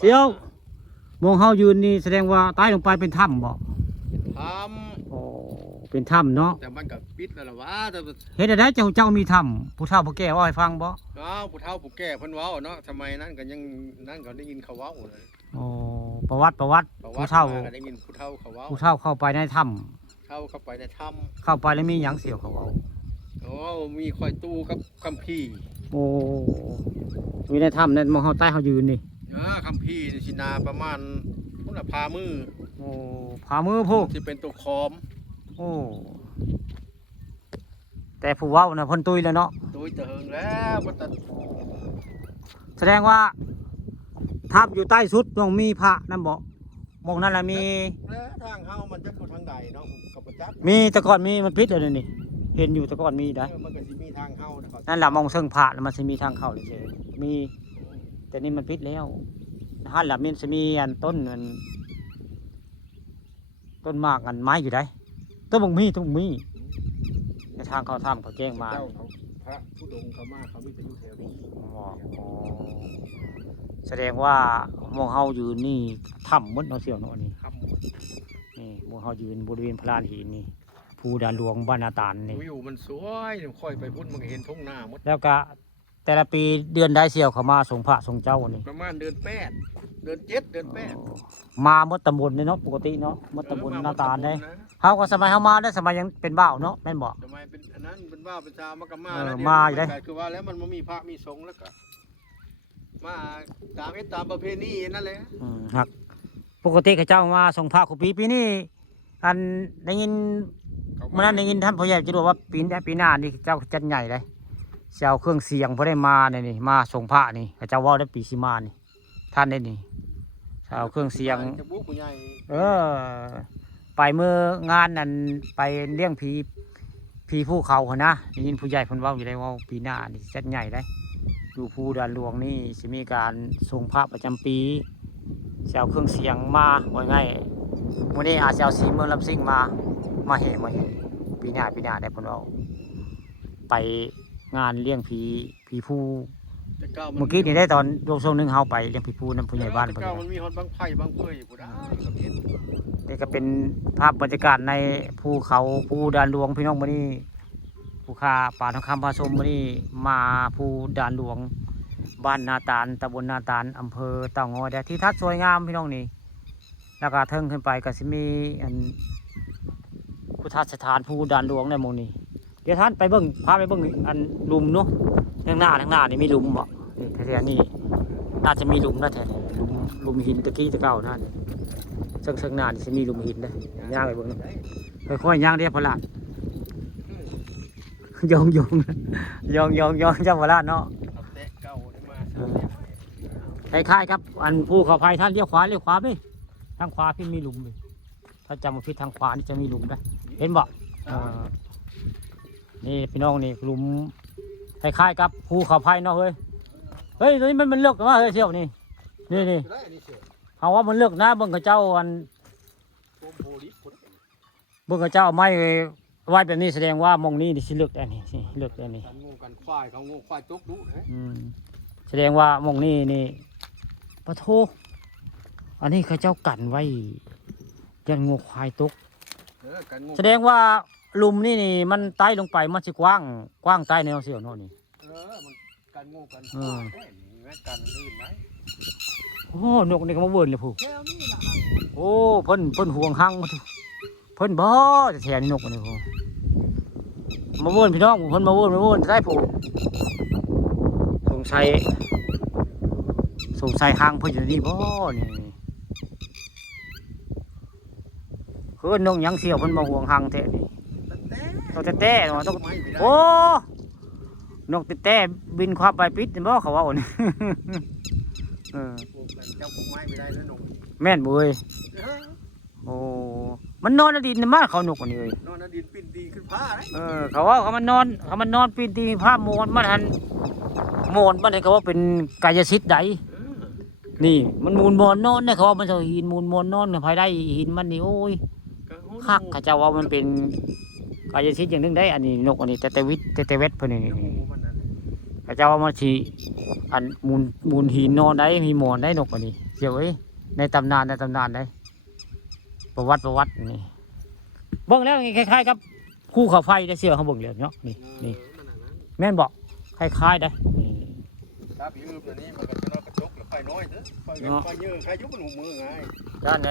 เสียวมองเฮายืนนี่แสดงว่าใต้ลงไปเป็นถ้ำบ่ทโอ้เป็นถ้ำเนาะำแต่มันกับปิดแล้วล่ะวะแต่เฮ็ดได้เจ้ามีถ้ำผู้เฒ่าผู้แก่ว่าให้ฟังบ่อ้าวผู้เฒ่าผู้แก่เพิ่นเว้าเนาะทำไมนั่นก็ยังนั่นก็ได้ยินเขาเว้าเลยโอ้ประวัติผู้เฒ่าก็ได้ยินผู้เฒ่าเขาเว้าผู้เฒ่าเข้าไปในถ้เข้าไปในถ้ำเข้าไปแล้วมีหยังเสียวเขาเว้าำโอ้มีคอยตู้กับคัมภีร์โอ้มีในถ้ำนั่นมองเฮาใต้เฮายืนนี่คัมภีร์สินาประมาณพุ่นน่ะพามือโอ้พามือพวกสิเป็นตัวคอมโอ้แต่ผู้เว้าน่ะเพิ่นตุยแล้วเนาะตุยเถิงแล้วบ่ตัดแสดงว่าถ้ำอยู่ใต้สุดต้องมีพระนั่นบ่มองนั่นล่ะมีแล้วทางเฮามันจะอยู่ทางใดเนาะก็บ่จักมีแต่ก่อนมีมันปิดแล้วนี่เห็นอยู่แต่ก่อนมีได้มันก็สิมีทางเฮานั่นล่ะมองเชิงพระแล้วมันสิมีทางเข้าเฉยๆมีแต่นี่มันปิดแล้วหั่นล่ะมันสิมีอันต้นมากอันไม้อยู่ได้ต้นบงมีในทางเข้าถ้ำเขาแจ้งมาเจ้าเขาพระผู้ดงเขามาเขามีแต่อยู่แถวนี้แสดงว่ามองเฮายืนนี่ถ้ำมดเนาะเสี่ยวเนาะนี่นี่มองเฮายืนบริเวณพระลานหินนี่ภูด่านหลวงบ้านนาตาลนี่วิวมันสวยค่อยไปพุ่นมันเห็นทุ่งนาหมดแล้วก็แต่ละปีเดือนได้เสี่ยวเขามาส่งพระส่งเจ้านี่ประมาณเดือน8เดือน7เดือน8มาหมดตำบลเลยเนาะปกติเนาะหมดตำบลนาตาลได้เฮาก็สมัยเฮามาได้สมัยยังเป็นบ่าวเนาะแม่นบ่สมัยเป็นอันนั้นเป็นบ่าวเป็นชาวมันก็มาแล้วมาอยู่ได้คือว่าแล้วมันบ่มีพระมีสงฆ์แล้วก็มาตามประเพณีนั่นแหละครับปกติเขาเจ้ามาส่งพระคู่ปีนี้อันได้ยินเมื่อนั้นได้ยินท่านพ่อใหญ่จะบอกว่าปีหน้านี่เจ้าจัดใหญ่เลยเจ้าเครื่องเสียงพอได้มาเนี่ยนี่มาส่งพระนี่เขาเจ้าว่าได้ปีสิมานี่ท่านได้นี่เจ้าเครื่องเสียงไปเมื่องานนั้นไปเลี้ยงผีภูเขาเหรอนะได้ยินผู้ใหญ่เพิ่นว่าอยู่ได้ว่าปีหน้านี่จัดใหญ่เลยอยู่ภูด่านหลวงนี่จะมีการส่งพระประจำปีเจ้าเครื่องเสียงมาว่าง่ายวันนี้อาจจะเอาสีเมืองลำซิ่งมาเห็นปีหน้าได้ผลเอาไปงานเลี้ยงผีผู้เมื่อกี้นี่ได้ตอนโยกโซนนึงเฮาไปเลี้ยงผีผู้น้ำผู้ใหญ่บ้านเก่ามันมีฮอดบางไผ่บางเผยผู้ได้นี่ก็เป็นภาพบรรยากาศในภูเขาภูด่านหลวงพี่น้องมื้อนี้ภูคาป่าทองคำพาชมมื้อนี้มาภูด่านหลวงบ้านนาตาลตำบลนาตาลอำเภอเต่างอยที่ทัดสวยงามพี่น้องนี่แล้วก็เทิงขึ้นไปก็สิมีอันพุทธสถานภูด่านหลวงในหมู่นี้เดี๋ยวท่านไปเบิ่งพาไปเบิ่งอันหลุมเนาะทางหน้านี่มีหลุมบ่นี่แถวๆนี้น่าจะมีหลุมนะแถวหลุมหินตะกี้ตะเก่านั่นซึ่งหน้านี่สิมีหลุมหินนะย่างไปเบิ่งค่อยๆย่างเรียบพลาดยองเจ้าพลาดเนาะคล้ายๆครับอันภูเขาไผ่ท่านเลี้ยวขวาไปทางขวาพี่มีหลุมเลยถ้าจำมาพิษทางขวานี่จะมีหลุมนะเห็นบ่นี่พี่น้องนี่หลุมคล้ายๆกับภูเขาไผ่เนาะเฮ้ยตัวนี้มันเลือกว่าเฮ้ยเสี่ยวนี่เขาว่ามันเลือกนะเบิ่งกับเจ้าอันเบิ่งกับเจ้าไม่ไว้แบบนี้แสดงว่ามองนี่สิเลือกอันนี้เลือกอันนี้กันควายเขางูควายตกดุแสดงว่ามองนี่ปะโทอันนี้เขาเจ้ากันไว้ยันงูควายตกแสดงว่าลุมนี่มันไต่ลงไปมันจะกว้างใต้แนวเสียวโน่นนี่มันกันงูกันกันลื่นไหมโอ้นกนี่ก็มาเวิร์นเลยผู้โอ้เพิ่นห่วงหังมาเพิ่นบ่จะแทนนกนี่ผู้มาเวิร์นพี่น้องเพิ่นมาเวิร์นใช่ผู้สงสัยหังเพิ่นอยู่นี่บ่นี่คือนกยังเสียวเพิ่นมาห่วงหังแท้นี่ตัวเต้เนาะต้องโอ้นกเต้บินคว้าไปปิดบ่เขาว่าโอ้นี่เจ้าปลูกไม้ไม่ได้แล้วนกแม่นบุ้ยโอ้มันนอนดินมากเขานกอันนี้เลยนอนดินปีนตีขึ้นผ้าเขาว่าเขามันนอนปีนตีผ้าโมนมันหันโมนมันให้เขาว่าเป็นกายสิทธิ์ใดนี่มันมูลมอนนอนเนี่ยเขาว่ามันจะหินมูลมอนนอนภายได้หินมันนี่โอ้ยคักเขาจะว่ามันเป็นกายสิทธิ์อย่างนึงได้อันนี้นกอันนี้แต่เวทเพิ่นนี่ พระเจ้าว่ามันสิอันมูลหินนอนได้มีหมอนได้นกอันนี้เสียวเอ้ยในตำนานได้ประวัตินี่เบิ่งแล้วคล้ายๆกับภูเขาไฟได้เสียวเขาเบิ่งแล้วเนาะนี่แม่นบอกคล้ายๆได้นี่ ถ้าพี่อืบตัวนี้มันก็จะนอนกระจกแล้วไฟน้อยเด้อไฟเยอะใครยุบมันหูมือไง ด้านใน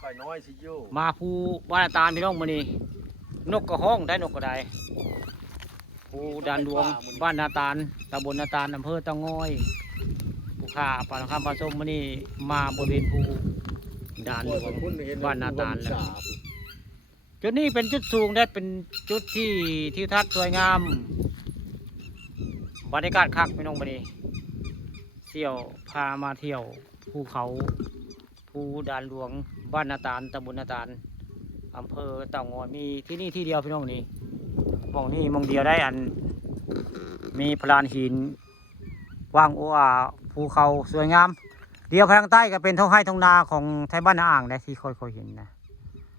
ไฟน้อยสิโย มาภูบ้านตาลพี่น้องมื้อนี้นกกระห้องได้นกกระไดภูดานหลวงบ้านนาตาลตำบลนาตาลอำเภอเตางอยผู้ค้าปลาทองคำปลาส้มมื้อนี้มาบริเวณภูดานหลวงบ้านนาตาลแล้ว จุดนี้เป็นจุดสูงได้เป็นจุดที่ทิวทัศน์สวยงามบรรยากาศคักพี่น้องบัดนี้เที่ยวพามาเที่ยวภูเขาภูดานหลวงบ้านนาตาลตำบลนาตาลอำเภอเต่างอยมีที่นี่ที่เดียวพี่น้องนี่มองนี่มองเดียวได้อันมีพลานหินว่างโอ้อาภูเขาสวยงามเดียวทางใต้ก็เป็นท้องไร่ท้องนาของไทยบ้านนาอ่างได้ที่ค่อยๆเห็นนะ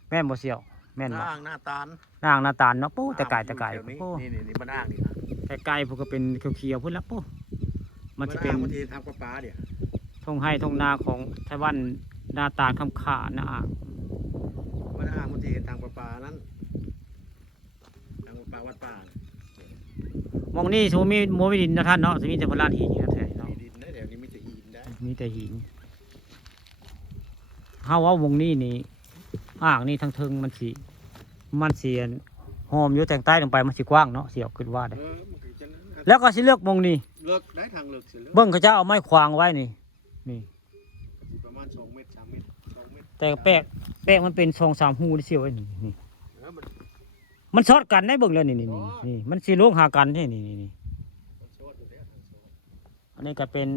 แม่นบ่เสี่ยวแม่นบ่ อ่างหน้าตาล นางนาตาลเนาะปูแต่ไก่ปู นี่มันอ่างนี่นะ แต่ไก่พวกก็เป็นเขียวๆพุ่นละปูมันจะเป็น บางทีทำปลาปลาเดี๋ยว ทงไห้ทงนาของไทยบ้านนาตาลคำขานาอ่าง มันอ่างบางทีทางปลาปลานั้นทางปลาวัดป่าม องนี่สมมติมีโมวิดินนะท่านเนาะสมมติแต่พลานหินนะแท้เนาะ มีดินนะเดี๋ยวนี้มีแต่หินได้ มีแต่หินเฮาว่าวงนี้นี่อ่างนี่ทั้งเทิงมันสีหอมอยู่แต่งใต้ลงไปมันสิกว้างเนาะเสียวขึ้นว่าได้ มันคือจะนั้น แล้วก็สิเลือกมงนี่ เลิกได้ทางเลิกเสร็จแล้ว เบิ่งเขาจะเอาไม้ขวางไว้นี่ ประมาณ2 เมตร 3 เมตร 2 เมตร แต่แป้งมันเป็น2-3หูนี่เสียวไว้นี่ มัน มันชอดกันได้เบิ่งแล้วนี่มันสิลงหากันนี่ โซดอยู่แล้วทางโซด อันนี้ก็เป็น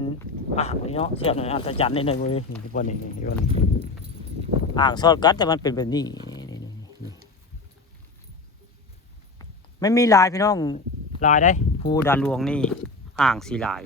อ่างนี่เนาะเสียหน่อยอัศจรรย์ในเว้ยนี่บนนี่อ่างชอดกันแต่มันเป็นแบบนี้ไม่มีลายพี่น้องลายได้ภูดานหลวงนี่อ่างสีลาย